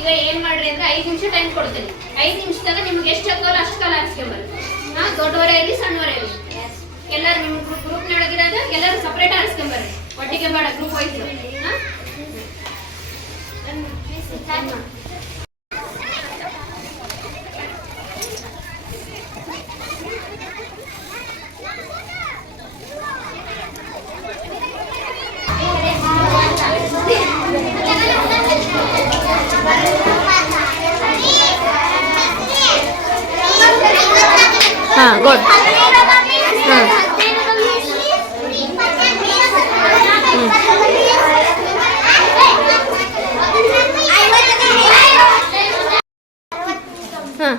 ಈಗ ಏನ್ ಮಾಡ್ರಿ ಅಂದ್ರೆ ಐದು ನಿಮಿಷ ಟೈಮ್ ಕೊಡ್ತೀನಿ. ಐದು ನಿಮಿಷದಾಗ ನಿಮ್ಗೆ ಎಷ್ಟು ಹಾಕೋಲ್ಲ ಅಷ್ಟು ಕಾಲ ಹಾರಿಸ್ಕೊಂಬರ್ರಿ ಹಾ, ದೊಡ್ಡವರೇ ಇರಲಿ, ಸಣ್ಣವರೇ ಇರಲಿ. ಎಲ್ಲರೂ ನಿಮ್ಮ ಗ್ರೂಪ್ ಗ್ರೂಪ್ ನೊಳಗಿರೋದು ಎಲ್ಲರೂ ಸಪ್ರೇಟ್ ಹಾರಿಸ್ಕೊಂಬರ್ರಿ ಒಟ್ಟಿಗೆ ಬೇಡ ಗ್ರೂಪ್ ವೈಸ್ ಹಾ? ಹಾ ಗುಡ್ ಹಾಂ ಹಾಂ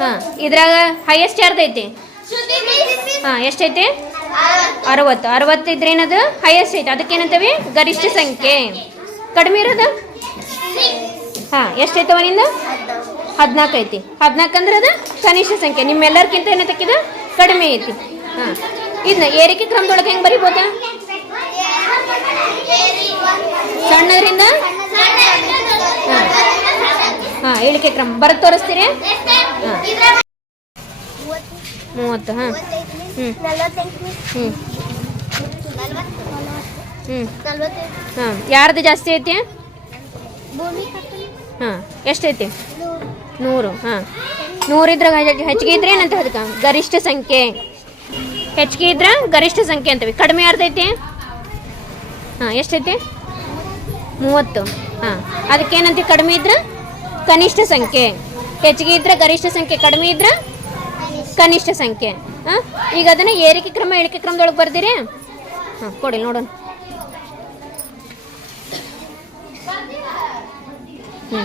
ಹಾಂ ಇದ್ರಾಗ ಹೈಯೆಸ್ಟ್ ಯಾರ್ದೈತಿ ಹಾಂ ಎಷ್ಟೈತಿ? ಅರವತ್ತು. ಅರವತ್ತು ಇದ್ರೆ ಏನದು? ಹೈಯೆಸ್ಟ್ ಐತಿ. ಅದಕ್ಕೇನಂತವಿ? ಗರಿಷ್ಠ ಸಂಖ್ಯೆ. ಕಡಿಮೆ ಇರೋದು? ಹಾಂ ಎಷ್ಟೈತವ ನಿಂದು? ಹದಿನಾಲ್ಕು ಐತಿ. ಹದಿನಾಲ್ಕು ಅಂದ್ರೆ ಅದು ಕನಿಷ್ಠ ಸಂಖ್ಯೆ. ನಿಮ್ಮೆಲ್ಲರಿಗಿಂತ ಏನೈತಕ್ಕಿದ ಕಡಿಮೆ ಐತಿ. ಹಾಂ. ಇದನ್ನ ಏರಿಕೆ ಕ್ರಮದೊಳಗೆ ಹೆಂಗೆ ಬರಿಬೋದ? ಸಣ್ಣದ್ರಿಂದ? ಹಾಂ ಹಾಂ ಇಳಿಕೆ ಕ್ರಮ. ಬರ ತೋರಿಸ್ತೀರಿ? ಮೂವತ್ತು, ಹಾಂ. ಹ್ಞೂ ಹ್ಞೂ ಹ್ಞೂ ಹಾಂ ಯಾರ್ದು ಜಾಸ್ತಿ ಐತಿ? ಹಾಂ ಎಷ್ಟೈತಿ? ನೂರು. ಹಾಂ. ನೂರಿದ್ರೆ ಹೆಚ್ಚಿಗೆ ಇದ್ರೆ ಏನಂತ ಅದಕ್ಕೆ ಗರಿಷ್ಠ ಸಂಖ್ಯೆ. ಹೆಚ್ಚಿಗೆ ಇದ್ರೆ ಗರಿಷ್ಠ ಸಂಖ್ಯೆ ಅಂತವಿ ಕಡಿಮೆ ಯಾರ್ದೈತಿ? ಹಾಂ ಎಷ್ಟೈತಿ? ಮೂವತ್ತು ಹಾಂ. ಅದಕ್ಕೇನಂತ ಕಡಿಮೆ ಇದ್ರೆ ಕನಿಷ್ಠ ಸಂಖ್ಯೆ. ಹೆಚ್ಚಿಗೆ ಇದ್ರೆ ಗರಿಷ್ಠ ಸಂಖ್ಯೆ ಕಡಿಮೆ ಇದ್ರೆ ಕನಿಷ್ಠ ಸಂಖ್ಯೆ. ಹಾಂ ಈಗ ಅದನ್ನು ಏರಿಕೆ ಕ್ರಮ ಇಳಿಕೆ ಕ್ರಮದೊಳಗೆ ಬರ್ದಿರಿ. ಹಾಂ ಕೊಡಿ ನೋಡೋಣ. ಹ್ಞೂ